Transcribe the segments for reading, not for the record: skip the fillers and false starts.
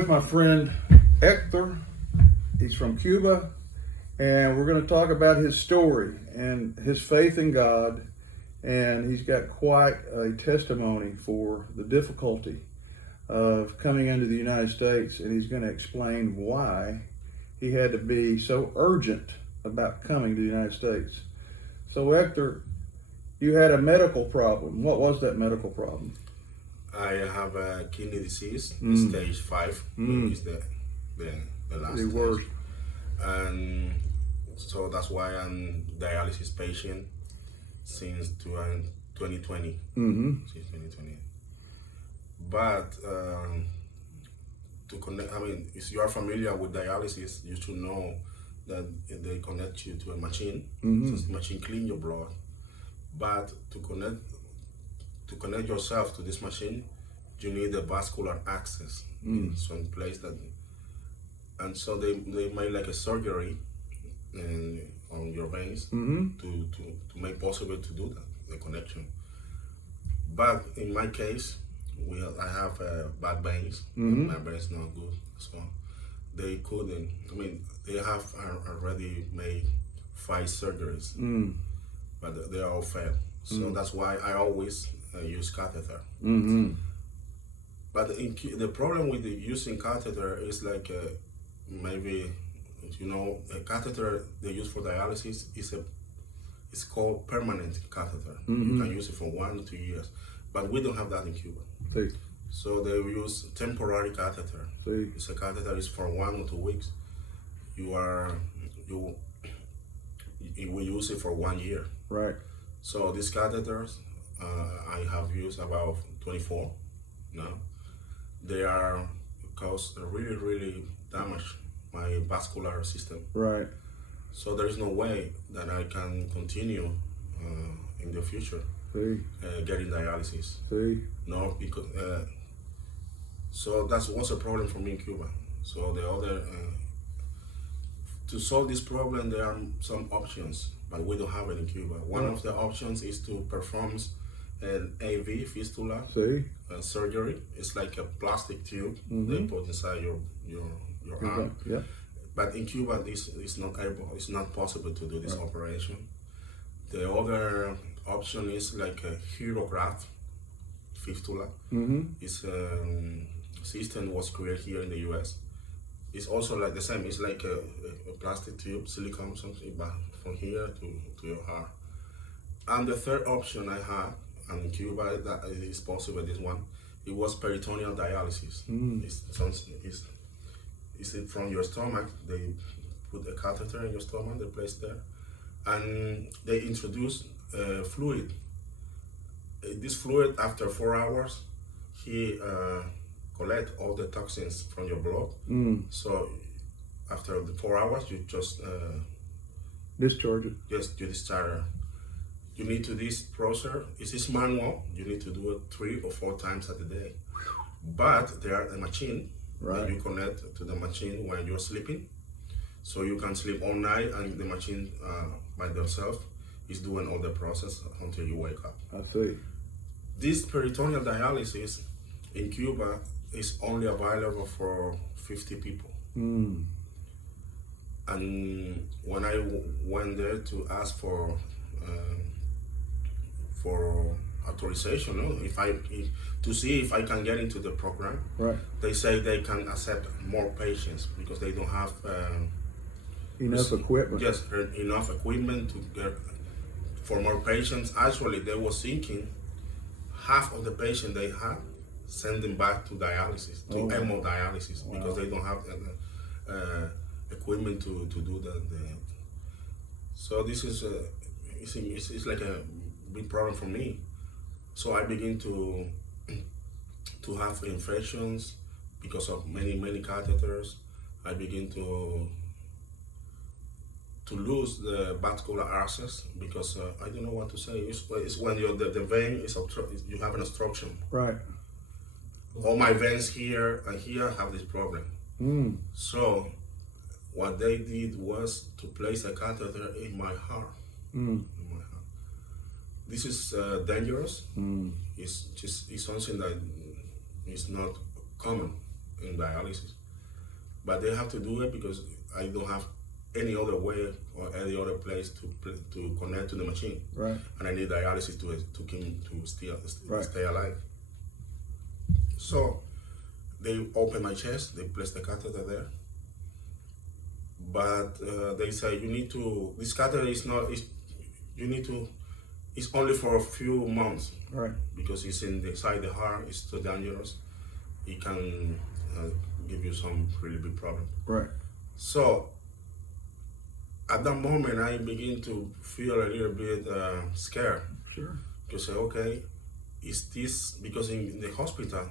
with my friend Hector. He's from Cuba, and we're going to talk about his story and his faith in God. And he's got quite a testimony for the difficulty of coming into the United States, and he's going to explain why he had to be so urgent about coming to the United States. So Hector, you had a medical problem. What was that medical problem? I have a kidney disease, stage 5, is the last The stage. worst. And so that's why I'm dialysis patient since 2020. Since 2020. But to connect, if you are familiar with dialysis, you should know that they connect you to a machine. So the machine clean your blood. But to connect yourself to this machine, you need a vascular access in some place that, and so they made like a surgery on your veins to make possible to do that, the connection. But in my case, I have bad veins. My veins not good, so they couldn't. They have already made 5 surgeries, but they all failed. So that's why I always use catheter. But the problem with using catheter is like maybe a catheter they use for dialysis it's called permanent catheter. You can use it for 1 to 2 years, but we don't have that in Cuba. See. So they use temporary catheter. See. It's a catheter is for 1 or 2 weeks. You will use it for 1 year. Right. So these catheters, I have used about 24 now. They are cause really damage my vascular system. Right. So there is no way that I can continue in the future getting dialysis. See. No, because so that was a problem for me in Cuba. So the other to solve this problem, there are some options, but we don't have it in Cuba. One of the options is to perform an AV fistula surgery. It's like a plastic tube they put inside your arm. Yeah. But in Cuba, this is not able. It's not possible to do this operation. The other option is like a hydrograft fistula. It's a system was created here in the U.S. It's also like the same. It's like a plastic tube, silicone, something, but from here to your heart. And the third option I had, and in Cuba that is possible, this one, it was peritoneal dialysis. It's from your stomach. They put a catheter in your stomach, they place there, and they introduce fluid. This fluid, after 4 hours, he collect all the toxins from your blood. So after the 4 hours, you just discharge it. Yes, you discharge it. You need to this process. It's manual. You need to do it 3 or 4 times a day. But there are a machine. Right. You connect to the machine when you're sleeping, so you can sleep all night, and the machine by themselves is doing all the process until you wake up. I see. This peritoneal dialysis in Cuba is only available for 50 people. And when I went there to ask for authorization, to see if I can get into the program, they say they can accept more patients because they don't have enough equipment. Yes, enough equipment to get for more patients. Actually, they were thinking half of the patients they had send them back to dialysis, to hemodialysis, because they don't have equipment to do that. So this is it's like a big problem for me. So I begin to have infections because of many catheters. I begin to lose the vascular access because I don't know what to say. It's when the vein is you have an obstruction. Right. All my veins here and here have this problem. So what they did was to place a catheter in my heart. This is dangerous. It's something that is not common in dialysis. But they have to do it because I don't have any other way or any other place to connect to the machine. Right. And I need dialysis to keep to Right. stay alive. So they open my chest, they place the catheter there. But they say this catheter is not, it's only for a few months. Right. Because it's inside the heart, it's too dangerous. It can give you some really big problem. Right. So at that moment, I begin to feel a little bit scared. Sure. To say, okay, is this, because in the hospital,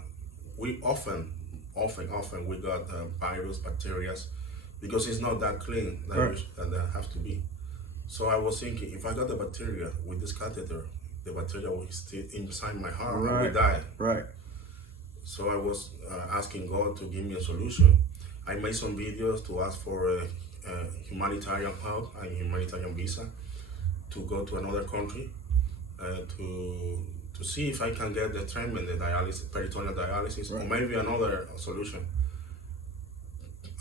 we often we got virus, bacteria, because it's not that clean that have to be. So I was thinking, if I got the bacteria with this catheter, the bacteria will stay inside my heart and will die. Right. So I was asking God to give me a solution. I made some videos to ask for a humanitarian help and humanitarian visa to go to another country to see if I can get the treatment, the dialysis, peritoneal dialysis, or maybe another solution.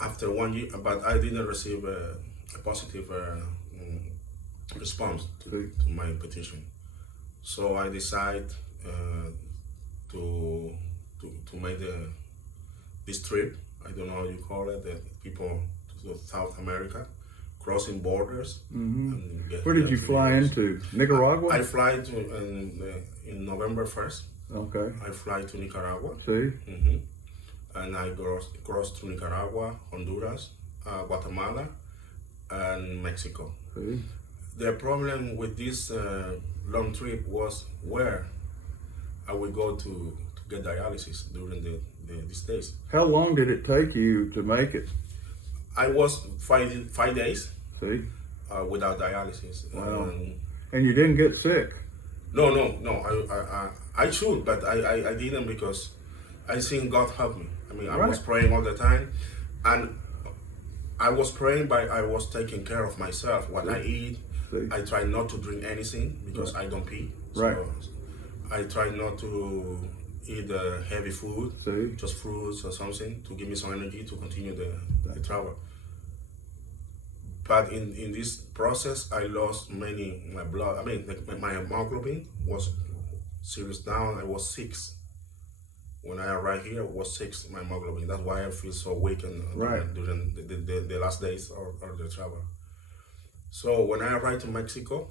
After 1 year, but I didn't receive a positive response to my petition. So I decided to make this trip. I don't know how you call it. The people to South America, crossing borders. Mm-hmm. Where did you fly into? Nicaragua? I fly to in November 1st. Okay. I fly to Nicaragua. See. Mm-hmm. And I cross to Nicaragua, Honduras, Guatemala, and Mexico. See. The problem with this long trip was where I would go to get dialysis during these days. How long did it take you to make it? I was 5 days. See. Without dialysis. Wow. And you didn't get sick? No. I should, but I didn't because I think God helped me. I mean, I was praying all the time, and I was praying, but I was taking care of myself. What I eat, I try not to drink anything because I don't pee. So I try not to eat heavy food, just fruits or something to give me some energy to continue the travel. But in this process, I lost my blood. I mean, my hemoglobin was serious down. I was 6. When I arrived here, it was 6, my hemoglobin. That's why I feel so weak during the last days of the travel. So when I arrived to Mexico,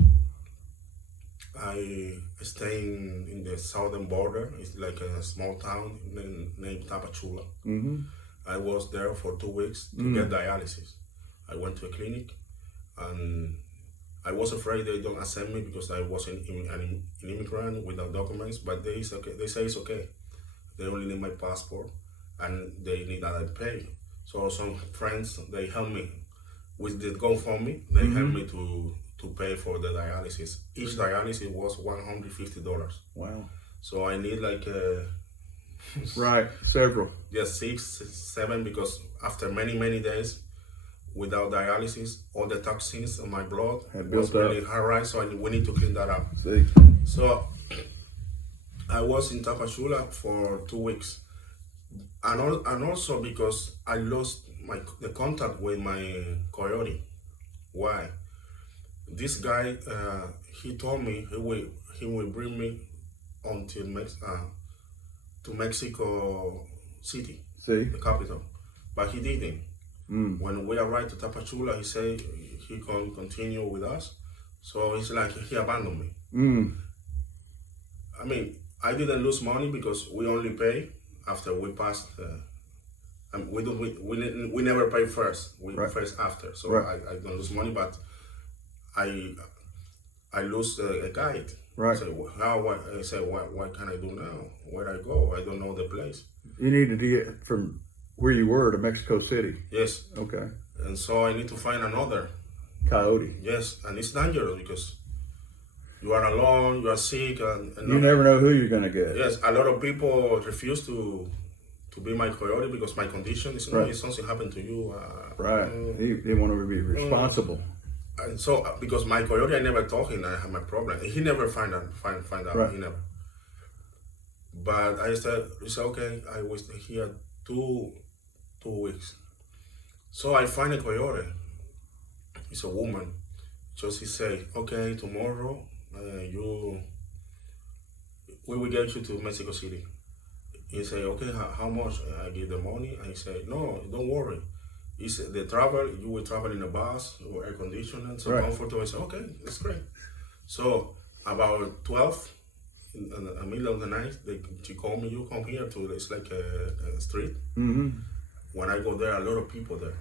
I stay in the southern border. It's like a small town named Tapachula. Mm-hmm. I was there for 2 weeks to get dialysis. I went to a clinic, and I was afraid they don't accept me because I was an immigrant without documents. But they say it's okay. They only need my passport, and they need that I pay. So some friends, they help me with the GoFundMe. They help me to pay for the dialysis. Each dialysis was $150. Wow. So I need like several. Yes, 6, 7, because after many days without dialysis, all the toxins in my blood was really high, so we need to clean that up. So I was in Tapachula for 2 weeks, and also because I lost the contact with my coyote. Why? This guy, he told me he will bring me until to Mexico City, the capital, but he didn't. When we arrived to Tapachula, he said he can continue with us. So it's like he abandoned me. I mean, I didn't lose money because we only pay after we passed. We never pay first. We first after. So I don't lose money, but I lose a guide. So I say, what can I do now? Where I go? I don't know the place. You needed to get from where you were to Mexico City. Yes. Okay. And so I need to find another coyote. Yes, and it's dangerous because you are alone, you are sick, and you never know who you're gonna get. Yes, a lot of people refuse to be my coyote because my condition is if something happened to you. He want to be responsible. And so because my coyote, I never told him I had my problem. He never find out. He never. But I said, okay. I was here 2 weeks. So I find a coyote. It's a woman. Just he say, okay, tomorrow we will get you to Mexico City. He say, okay, how much? I give the money. And he say, no, don't worry. He said, the travel, you will travel in a bus or air conditioning, so comfortable. I said, okay, that's great. So about 12, in the middle of the night, she called me, you come here to, it's like a street. Mm-hmm. When I go there, a lot of people there.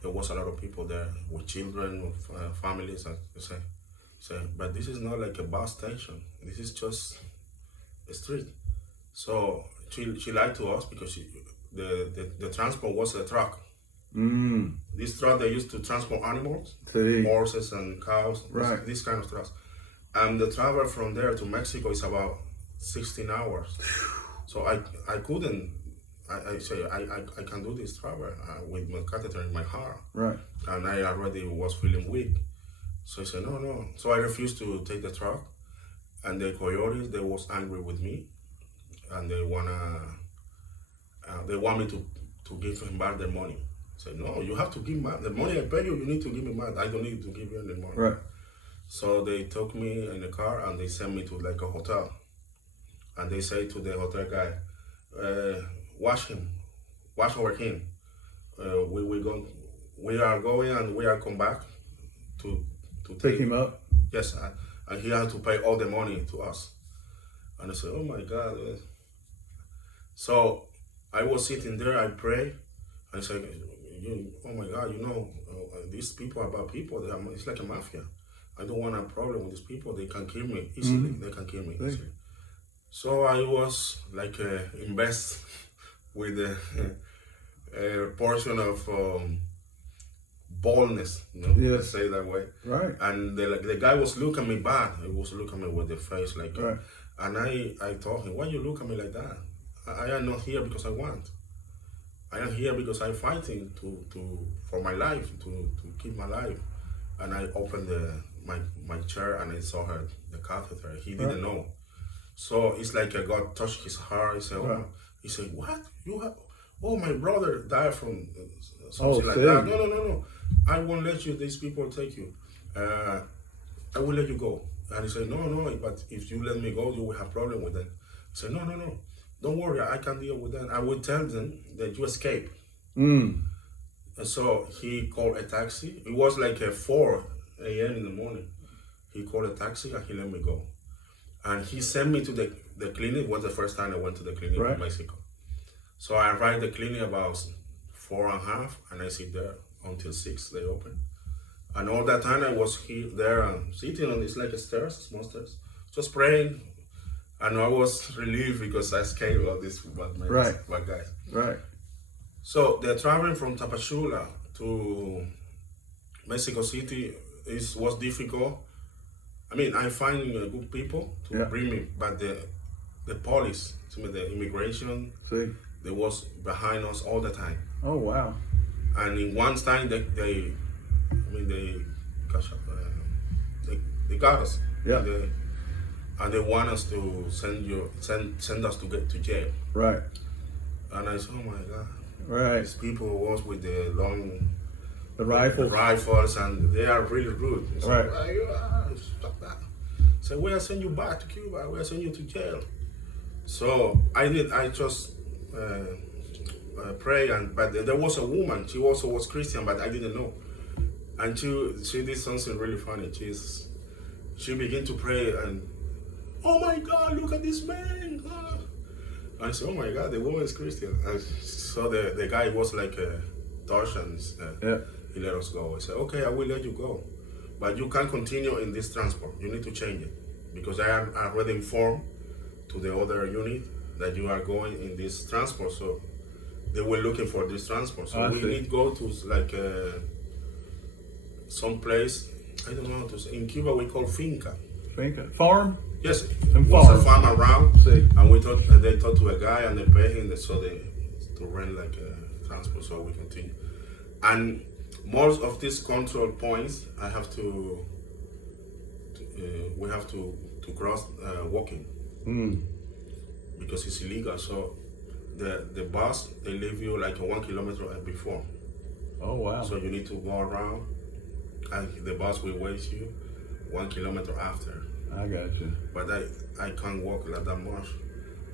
There was a lot of people there with children, with families. I say, but this is not like a bus station. This is just a street. So she lied to us because the transport was a truck. Mm. This truck they used to transport animals, horses and cows, this kind of trucks. And the travel from there to Mexico is about 16 hours. So I couldn't. I say I can do this travel with my catheter in my heart. Right. And I already was feeling weak. So I said no. So I refused to take the truck. And the coyotes, they was angry with me, and they want me to give them back their money. I said, no, you have to give me the money I pay you. You need to give me back. I don't need to give you any money. Right. So they took me in the car and they sent me to like a hotel. And they say to the hotel guy, wash over him. We are going and we are come back to take him up. Yes, and he had to pay all the money to us. And I said, oh my God. So I was sitting there, I pray, and I said, oh my God, these people are bad people. It's like a mafia. I don't want a problem with these people. They can kill me easily. Mm-hmm. They can kill me easily. So I was like invest with a portion of boldness, let's say that way. Right. And the guy was looking at me bad. He was looking at me with the face like, and I told him, why you look at me like that? I am not here because I want. I am here because I'm fighting for my life, to keep my life. And I opened my chair and I saw the catheter. He didn't know. So it's like God touched his heart. He said, he said, what? You have? Oh, my brother died from something like that. No. I won't let these people take you. I will let you go. And he said, no, but if you let me go, you will have problem with that. I said, no. Don't worry, I can deal with that. I will tell them that you escape. And so he called a taxi. It was like 4 a.m. in the morning. He called a taxi and he let me go. And he sent me to the clinic. It was the first time I went to the clinic in Mexico. So I arrived at the clinic about 4:30 and I sit there until 6, they open. And all that time I was there and sitting on this like small stairs, just praying. And I was relieved because I escaped all these bad guys. Right. So the traveling from Tapachula to Mexico City was difficult. I mean, I find good people to bring me, but the police, the immigration, they was behind us all the time. Oh wow! And in one time they got us. Yeah. And they want us to send us to get to jail. Right. And I said, oh my God. Right. These people was with the rifles, and they are really rude. It's right. Like, stop that. So we'll send you back to Cuba. We'll send you to jail. So I just pray, but there was a woman. She also was Christian, but I didn't know. And she did something really funny. She began to pray and, oh my God, look at this man. And I said, oh my God, the woman is Christian. And so the guy was like touched and he let us go. I said, okay, I will let you go. But you can't continue in this transport. You need to change it. Because I am already informed to the other unit that you are going in this transport. So they were looking for this transport. So we need to go to like some place, I don't know how to say. In Cuba we call finca. Finca? Farm? Yes, it was a farm around. And they talked to a guy and they pay him to rent like a transport, so we continue. And most of these control points, we have to cross walking because it's illegal. So the bus, they leave you like 1 kilometer before. Oh wow. So you need to go around, and the bus will wait you 1 kilometer after. I got you. But I can't walk like that much.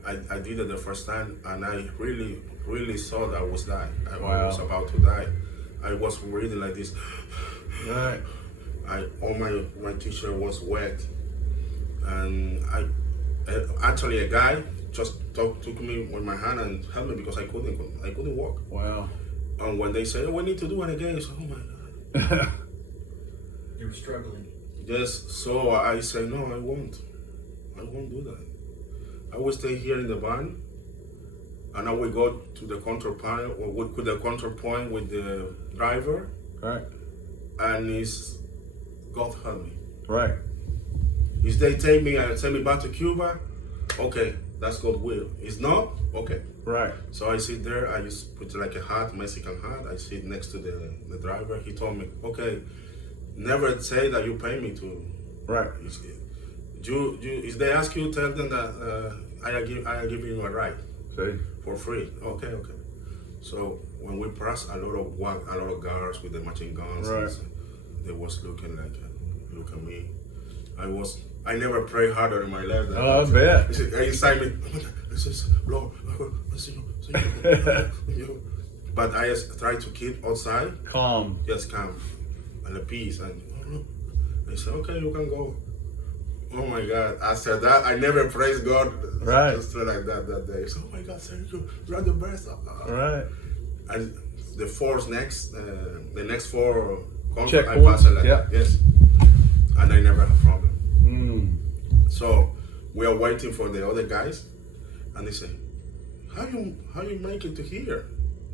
I did it the first time, and I really saw that I was dying. I was about to die. I was breathing like this. Right. All my t-shirt was wet, and actually a guy just took me with my hand and helped me because I couldn't walk. Wow. And when they said, "Oh, we need to do it again," I said, "Oh my God." You were struggling. Yes. So I said, "No, I won't do that. I will stay here in the van, and I will go to the control panel or with the control point with the driver." Right. And it's God help me. Right. If they take me and send me back to Cuba, okay, that's God's will. It's not, okay. Right. So I sit there, I just put like a hat, Mexican hat, I sit next to the driver. He told me, okay, never say that you pay me to. Right. If they ask you, tell them that I are giving you a ride. See. For free. Okay. So when we passed a lot of guards with the machine guns, right. They was looking like, look at me. I never prayed harder in my life. Oh, I bet. Inside me, this is Lord, see you. But I just try to keep outside. Calm. Just calm. And the peace. And they said, okay, you can go. Oh my God. After that, I never praised God. Right. Just like that day. So, oh my God, thank you. You're the best. Right. And the next four Check I passed it like that. Yes. And I never had a problem. So we are waiting for the other guys, and they say, how you make it to here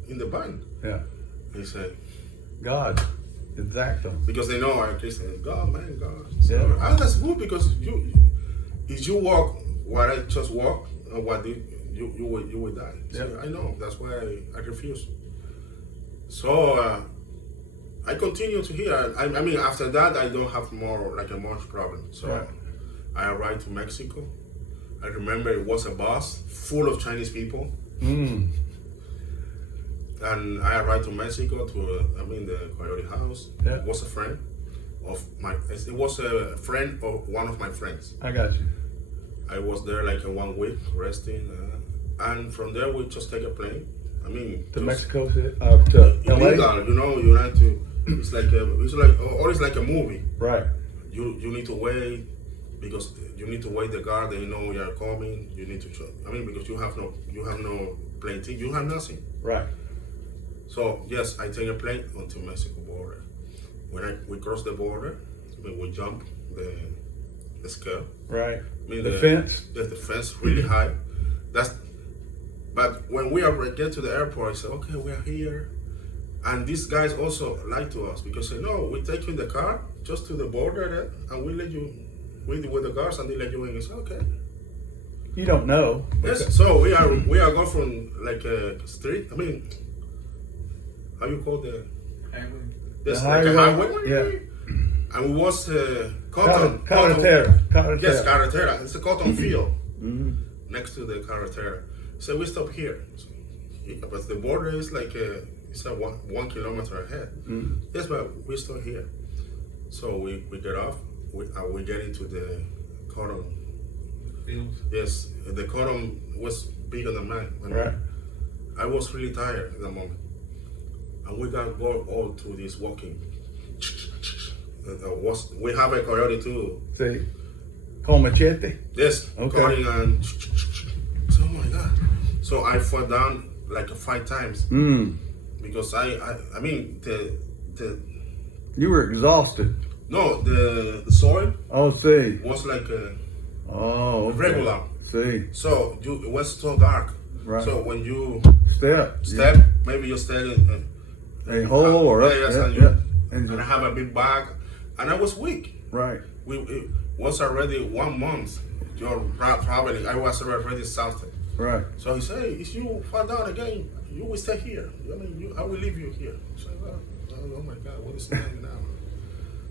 in the band? Yeah. They say, God. Exactly. because they know I'm Christian. God, man, God. So, Yeah. and that's good because if you walk what I just walked, you will die. So Yeah. I know. That's why I refuse. So I continue to here. I mean, after that, I don't have much problem. So Right. I arrived to Mexico. I remember it was a bus full of Chinese people. And I arrived to Mexico the Coyote House. Yeah. It was a friend of one of my friends. I got you. I was there like 1 week resting, and from there we just take a plane. I mean, To just Mexico, to LA. illegal, you have to. It's like a movie. Right. You need to wait because you need to wait the guard. They know you are coming. You need to. Because you have no plane ticket. You have nothing. Right. So yes, I take a plane onto Mexico border. When we cross the border, we jump the scale. Right. The fence. Yes, the fence really high. But when we get to the airport, I say, okay, we are here. And these guys also lied to us because they say, no, we take you in the car just to the border there, and we let you with the guards, and they let you in. I say, okay. You don't know. Yes. Okay. So we are going from like a street. How you call the Highway. yes, The like a highway? highway. Yeah. And we was cotton. Carretera. Yes, carretera. It's a cotton field Mm-hmm. next to the carretera. So we stop here. So, but the border is like it's a 1 kilometer ahead. Mm. Yes, but we stop here. So we get off. We get into the cotton Fields. Yes, the cotton was bigger than mine. Right. I was really tired at the moment. And we got go all to this walking. We have a coyote too. See? Call machete. Yes, Okay. cutting and so, oh my God. So I fell down like 5 times because the You were exhausted. no the soil Oh, see. was like Oh, okay. regular. See. So it was so dark. Right. So when you Step. step, maybe you step in A hole or up. yes, Yeah. and I have a big bag, and I was weak. Right. It was already 1 month. You're traveling. I was already exhausted. Right. So he said, hey, if you fall down again, you will stay here. I will leave you here. So oh my God, what is happening now?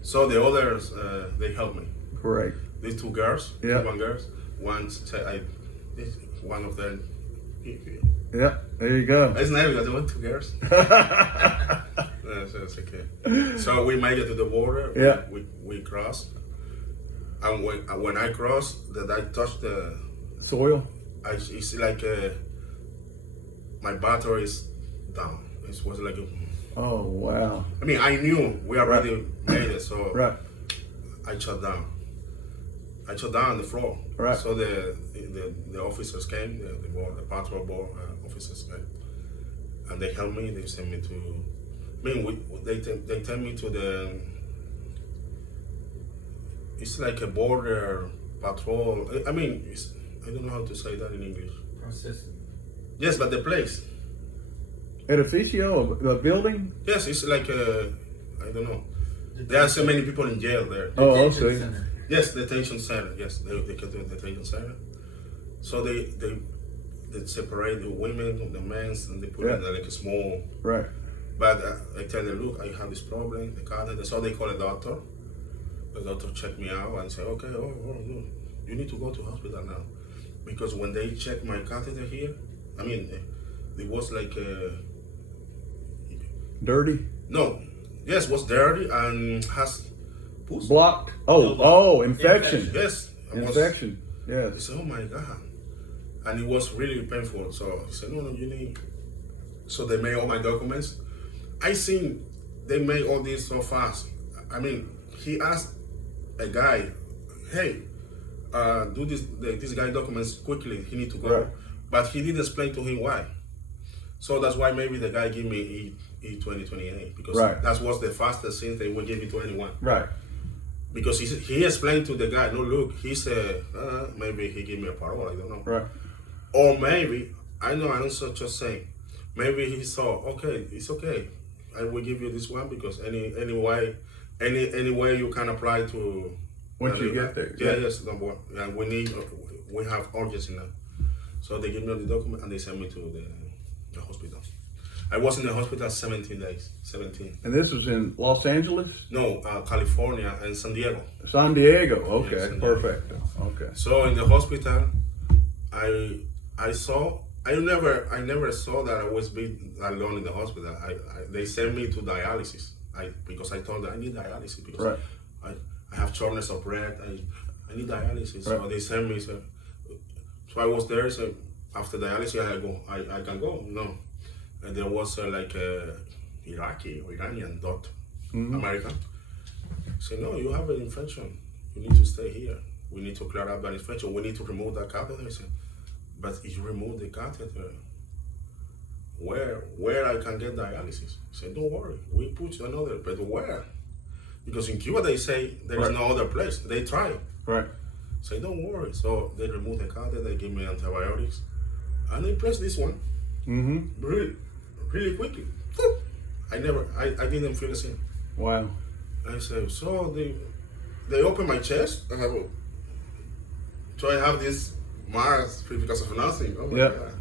So the others, they helped me. Great. These 2 girls, Yeah. Cuban girls. One of them Yeah, there you go. It's nice because they went 2 girls. That's okay. So we made it to the border. Yeah. We crossed. And when I crossed, that I touched the Soil. it's like my battery is down. It was like Oh wow. I mean, I knew we already made it, so Right. I shut down. I shut down on the floor. Right. So the officers came, the patrol board officers came, and they helped me. They sent me to. I mean, they take me to the. It's like a border patrol. I mean, I don't know how to say that in English. Processing. Yes, but the place. Edificio, a building. Yes, it's like I don't know. There are so many people in jail there. Oh, Detention okay. center. Yes, detention center. Yes, they can do a detention center. So they separate the women from the men, and they put in like a small. Right. But I tell them, look, I have this problem. The catheter. So they call a doctor. The doctor check me out and say, okay, you need to go to hospital now, because when they check my catheter here, I mean, it was like Dirty. no, yes, was dirty and has pus. Blocked. Oh, infection. Yes, Infection. I Yes. said, oh my God. And it was really painful. So he said, no, you need. So they made all my documents. I seen they made all this so fast. I mean, he asked a guy, hey, do this guy documents quickly. He need to go. Right. But he didn't explain to him why. So that's why maybe the guy gave me E2028, because that was the fastest since they would give it to anyone. Right. Because he explained to the guy, no, look, he said, maybe he gave me a parole, I don't know. Right. Or maybe, I know, I'm just saying, maybe he saw, okay, it's okay. I will give you this one because any way you can apply to. Once you get there. Yes, no more. Yeah, we have urgency now. So they give me the document and they send me to the hospital. I was in the hospital 17 days, 17. And this was in Los Angeles? No, California and San Diego. San Diego. Okay, San Diego. perfect. Okay. So in the hospital, I never saw that I was being alone in the hospital. They sent me to dialysis. Because I told them I need dialysis because I have shortness of breath. I need dialysis. So they sent me. So I was there. So after dialysis, I can go. No, and there was like a Iranian doctor, American. Said, no, you have an infection. You need to stay here. We need to clear up that infection. We need to remove that catheter. I said, but if you remove the catheter, where I can get dialysis? He said, don't worry, we put you another, but where? Because in Cuba they say there is no other place. They try. Right. Say, don't worry. So they remove the catheter, they give me antibiotics, and they press this one. Mm-hmm. Really quickly. I didn't feel the same. Wow. I said, so they open my chest. I have this marks because of nothing. Oh my God.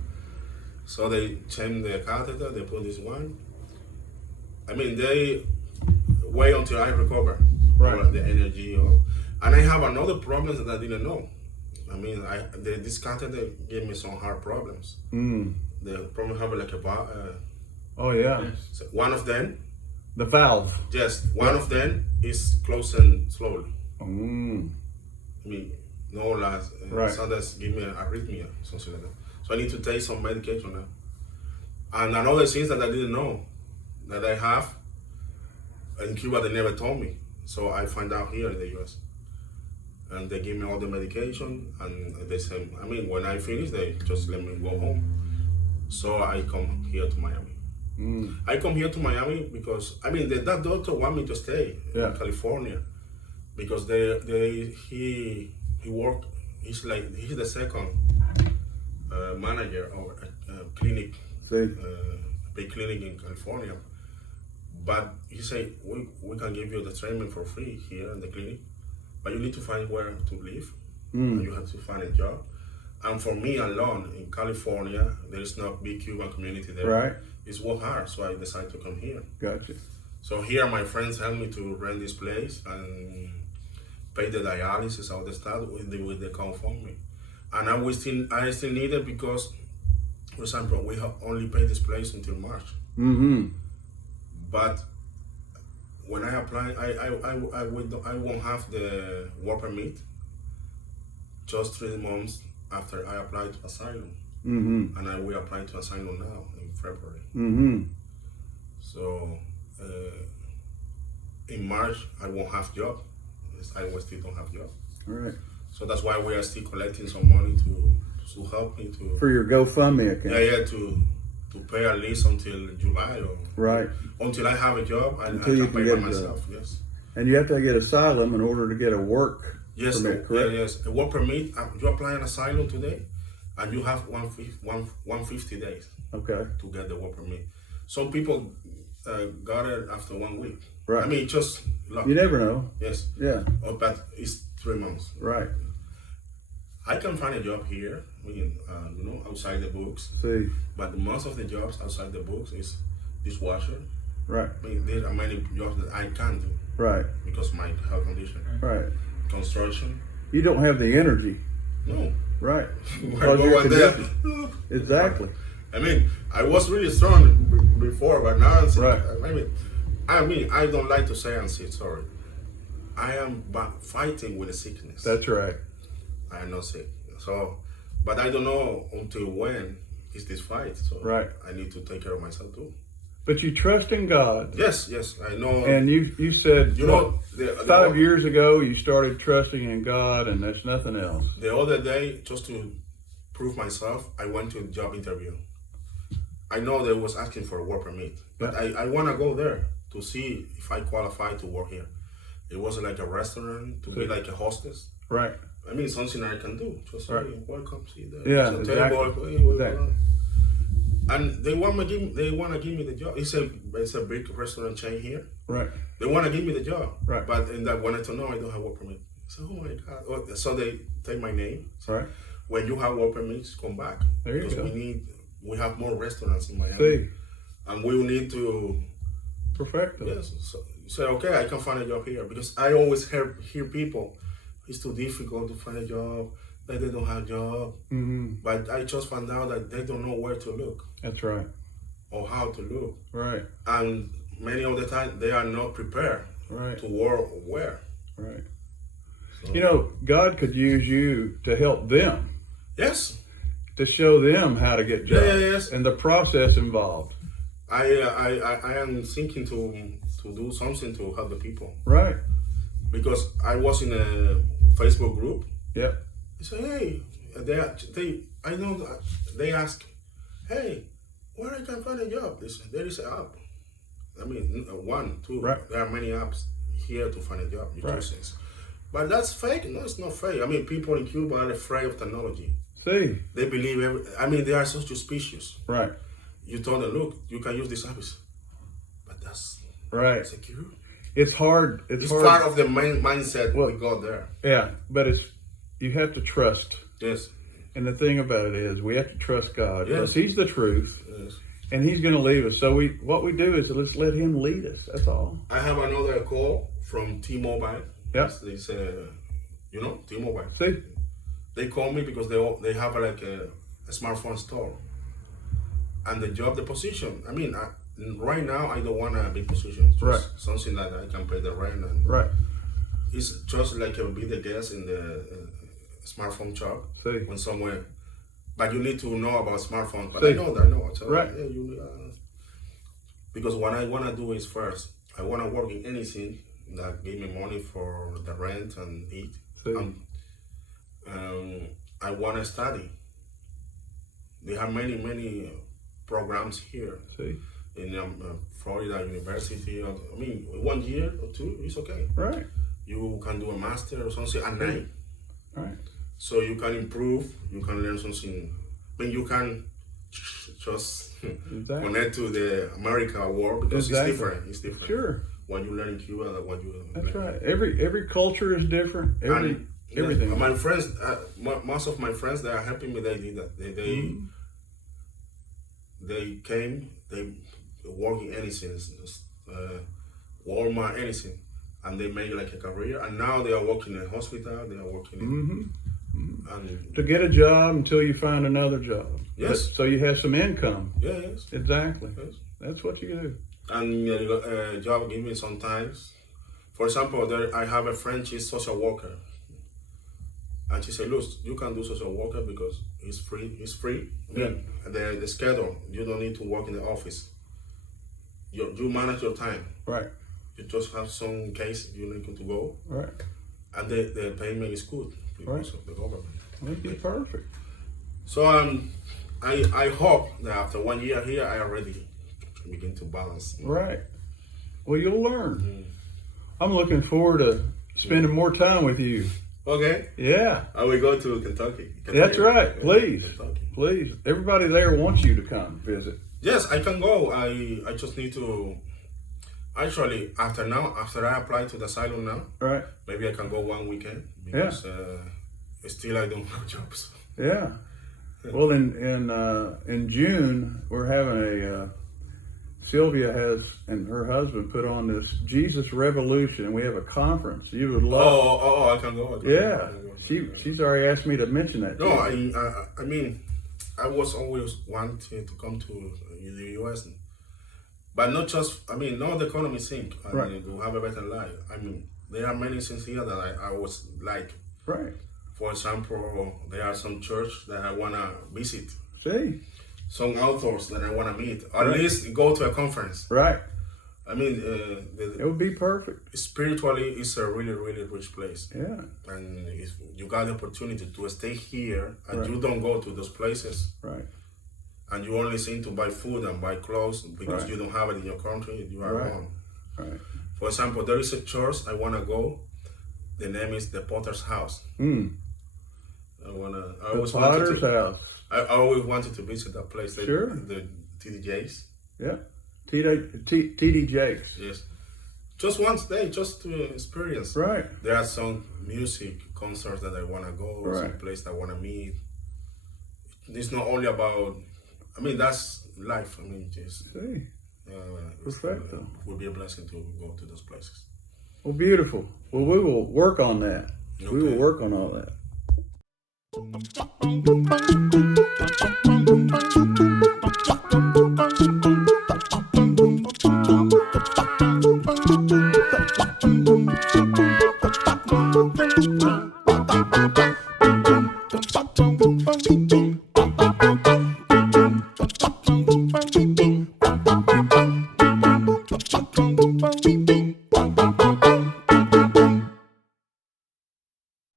So they change the catheter, they put this one. I mean, they wait until I recover. Right. The energy. And I have another problem that I didn't know. I mean, this catheter gave me some heart problems. The problem have like a oh yeah. So one of them. The valve. Yes, one of them is closing slowly. I mean, no last. Sometimes give me an arrhythmia, something like that. So I need to take some medication now. And another thing that I didn't know that I have in Cuba, they never told me. So I find out here in the US. And they give me all the medication and they say, I mean, when I finish, they just let me go home. So I come here to Miami. I come here to Miami because, I mean, that doctor want me to stay in California because he worked, he's the second manager of a clinic, big clinic in California. But he said, we can give you the treatment for free here in the clinic, but you need to find where to live, and you have to find a job. And for me alone in California, there is no big Cuban community there. Right. It's work hard, so I decided to come here. Gotcha. So here my friends helped me to rent this place and pay the dialysis, all the stuff, they come for me. And I still need it because For example, we have only paid this place until March. Mm-hmm. But when I apply, I won't have the work permit just 3 months after I applied to asylum. Mm-hmm. And I will apply to asylum now in February. Mm-hmm. So in March, I won't have job. I will still don't have job. All right. So that's why we are still collecting some money to help me to For your GoFundMe account. to pay at least until July or Right. until I have a job and Until I you can can pay by get a myself. Yes. And you have to get asylum in order to get a work Yes. permit, correct? Yes. A work permit. You apply an asylum today, and you have 150 days Okay. to get the work permit. Some people got it after 1 week. Right. I mean, just luck. You never know. Yes. Yeah. But it's 3 months. Right. I can find a job here, I mean, outside the books. See. But most of the jobs outside the books is dishwasher. Right. I mean, there are many jobs that I can't do Right. because of my health condition. Right. Construction, You don't have the energy. no. Right. I Because go you're out there. conditioned. Exactly. I mean, I was really strong before, but now I'm sick. Right. I mean, I don't like to say I'm sick. Sorry, I am fighting with a sickness. That's right. I am not sick. So, but I don't know until when is this fight. So, Right. I need to take care of myself too. But you trust in God. Yes, I know. And you said, You know, the 5 years ago you started trusting in God, and there's nothing else. The other day, just to prove myself, I went to a job interview. I know they was asking for a work permit, but Yeah. I want to go there to see if I qualify to work here. It was like a restaurant, to be like a hostess. Right. I mean, something I can do. Just Right. hey, welcome, see there. Yeah, It's a exactly. table, hey, we're Exactly. going. And they want to give me the job. It's a big restaurant chain here. Right. They want to give me the job. Right. But and I wanted to know I don't have work permit. So oh my God. Oh, so they take my name. Right. When you have work permits, come back. There you because go. we have more restaurants in Miami. See. And we will need to Perfecto. yes. So say okay, I can find a job here because I always hear people. It's too difficult to find a job. That they don't have a job. Mm-hmm. But I just found out that they don't know where to look That's right. or how to look. Right. And many of the time they are not prepared Right. to work where. Right. So, You know, God could use you to help them, yes. to show them how to get jobs, Yes. and the process involved. I am thinking to do something to help the people Right. because I was in a Facebook group. Yep. They say, hey, I know that they ask, hey, where I can find a job? They say, there is an app. I mean, 1, 2. Right. There are many apps here to find a job. Right. But that's fake. No, it's not fake. I mean, people in Cuba are afraid of technology. See. They believe they are so suspicious. Right. You told them, look, you can use this app. But that's Right. secure. It's hard. It's hard. Part of the mindset Well- we got there. Yeah, but you have to trust. Yes. And the thing about it is, we have to trust God because Yes. He's the truth, Yes. and He's going to lead us. So what we do is let's let Him lead us. That's all. I have another call from T-Mobile. Yeah. They say, T-Mobile. See. They call me because they have like a smartphone store. And the position. I mean, right now I don't want a big position. Just Right. something that I can pay the rent and Right. it's just like be the guest in the smartphone shop See. when somewhere. But you need to know about smartphones. But See. I know. So, Right. Yeah, because what I want to do is first, I want to work in anything that give me money for the rent and eat. See. I want to study. They have many programs here See. in Florida University. I mean, 1 year or 2 is okay. Right. You can do a master or something at night. Right. So you can improve, you can learn something. I mean, you can just Exactly. connect to the America world because Exactly. it's different. It's different. Sure. What you learn in Cuba than what you That's learn. right. Every culture is different. And, Everything. My friends, most of my friends, they are helping me. They did that. Mm-hmm. They came. They work in anything, Walmart, anything, and they made like a career. And now they are working in a hospital. They are working in. Mm-hmm. Mm-hmm. And To get a job until you find another job. Yes. So you have some income. yes, Exactly. yes. That's what you do. And job give me sometimes. For example, I have a friend. She's social worker, and she said, "Look, you can do social worker because it's free. It's free. I mean, the schedule. You don't need to work in the office. You manage your time. Right. You just have some case you need to go, Right. and the payment is good because Right. of the government. That'd be perfect. So I hope that after 1 year here, I already begin to balance. Right. Well, you'll learn. I'm looking forward to spending more time with you. Okay. Yeah. I will go to Kentucky. That's right. Please. Kentucky. Please. Everybody there wants you to come visit. Yes, I can go. I just need to. Actually, after I apply to the asylum now, Right. maybe I can go one weekend because still I don't have jobs. Yeah. Well, in June we're having Sylvia and her husband put on this Jesus Revolution. We have a conference. You would love. Oh, I can go. Yeah. I can go. She's already asked me to mention that. No, to you. I mean, I was always wanting to come to the U.S. But not just, I mean, now the economy sink and Right. to have a better life. I mean, there are many things here that I was like. Right. For example, there are some church that I want to visit. See. Some authors that I want to meet. At Right. least go to a conference. Right. I mean, It would be perfect. spiritually, it's a really, really rich place. Yeah. And if you got the opportunity to stay here and Right. you don't go to those places, Right. and you only seem to buy food and buy clothes because Right. you don't have it in your country, you are Right. wrong. Right. For example, there is a church I want to go. The name is the Potter's House. Mm. I The always Potter's wanted to, house. I always wanted to visit that place. Sure. The TDJs. Yeah. TD Jakes. Yes. Just once day, just to experience. Right. There are some music concerts that I want to go, some Right. place that I want to meet. It's not only about, I mean, that's life. I mean, just, See. Perfecto. would be a blessing to go to those places. Well, beautiful. Well, we will work on that. We will Okay. work on all that. Thank you.